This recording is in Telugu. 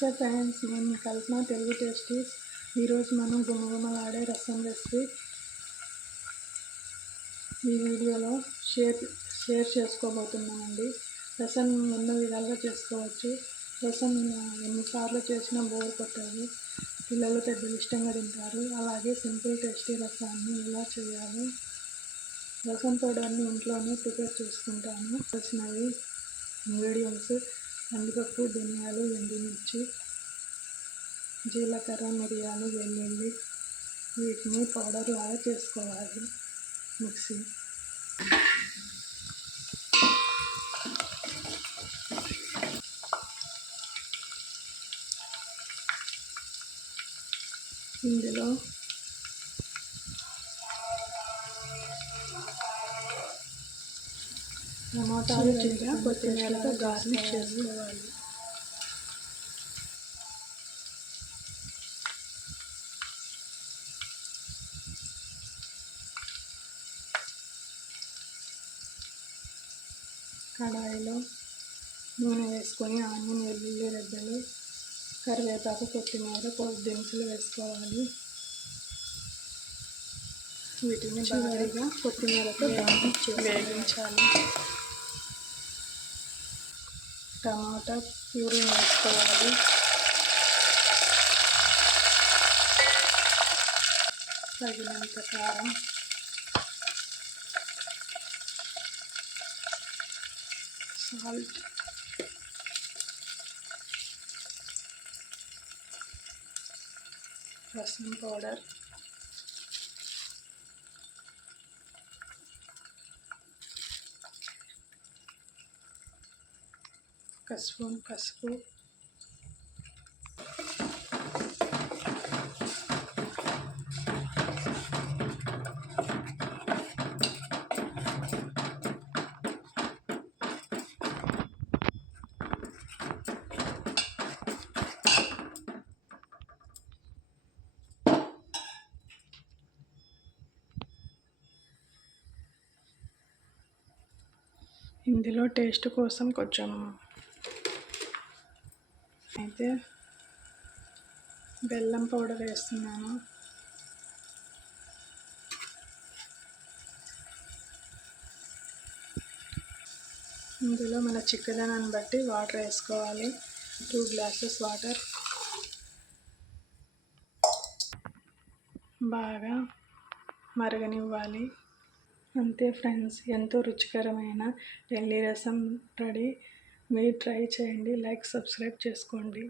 ఫ్రెండ్స్, నేను కల్పన తెలుగు టేస్టీస్. ఈరోజు మనం గుమగుమలాడే రసం రెసిపీ ఈ వీడియోలో షేర్ చేసుకోబోతున్నామండి. రసం ఎన్నో విధాలుగా చేసుకోవచ్చు. రసం ఎన్నిసార్లు చేసినా బోర్ కొట్టదు. పిల్లలు పెద్దలు ఇష్టంగా తింటారు. అలాగే సింపుల్ టేస్టీ రసాన్ని ఎలా చేయాలో రసం పౌడర్ని ఇంట్లోనే ప్రిపేర్ చేసుకుంటాను. వచ్చినవి ఇంగ్రీడియంట్స్: కందిపప్పు, ధనియాలు, ఎండుమిర్చి, జీలకర్ర, మిరియాలు, వెల్లుల్లి. వీటిని పౌడర్ లాగా చేసుకోవాలి. మిక్సీ ఇందులో టమాటాలు, కొత్తిమీరతో గార్నిష్ చేసుకోవాలి. కడాయిలో నూనె వేసుకొని ఆనియన్, వెల్లుల్లి రెబ్బలు, కరివేపాకు, కొత్తిమీర, పోపు దినుసులు వేసుకోవాలి. వీటిని బాగా కొత్తిమీరతో వేగించాలి. టమాటా ప్యూరీ వేసుకోవాలి. తగినంత కారం, సాల్ట్, రసం పౌడర్, ఒక స్పూన్ పసుపు, ఇందులో టేస్ట్ కోసం కొంచెం అయితే బెల్లం పౌడర్ వేస్తున్నాను. ఇందులో మన చిక్కదనాన్ని బట్టి వాటర్ వేసుకోవాలి. 2 గ్లాసెస్ వాటర్. బాగా మరగనివ్వాలి. అంతే ఫ్రెండ్స్, ఎంతో రుచికరమైన ఎల్లి రసం రెడీ. మీరు ట్రై చేయండి. లైక్, సబ్స్క్రైబ్ చేసుకోండి.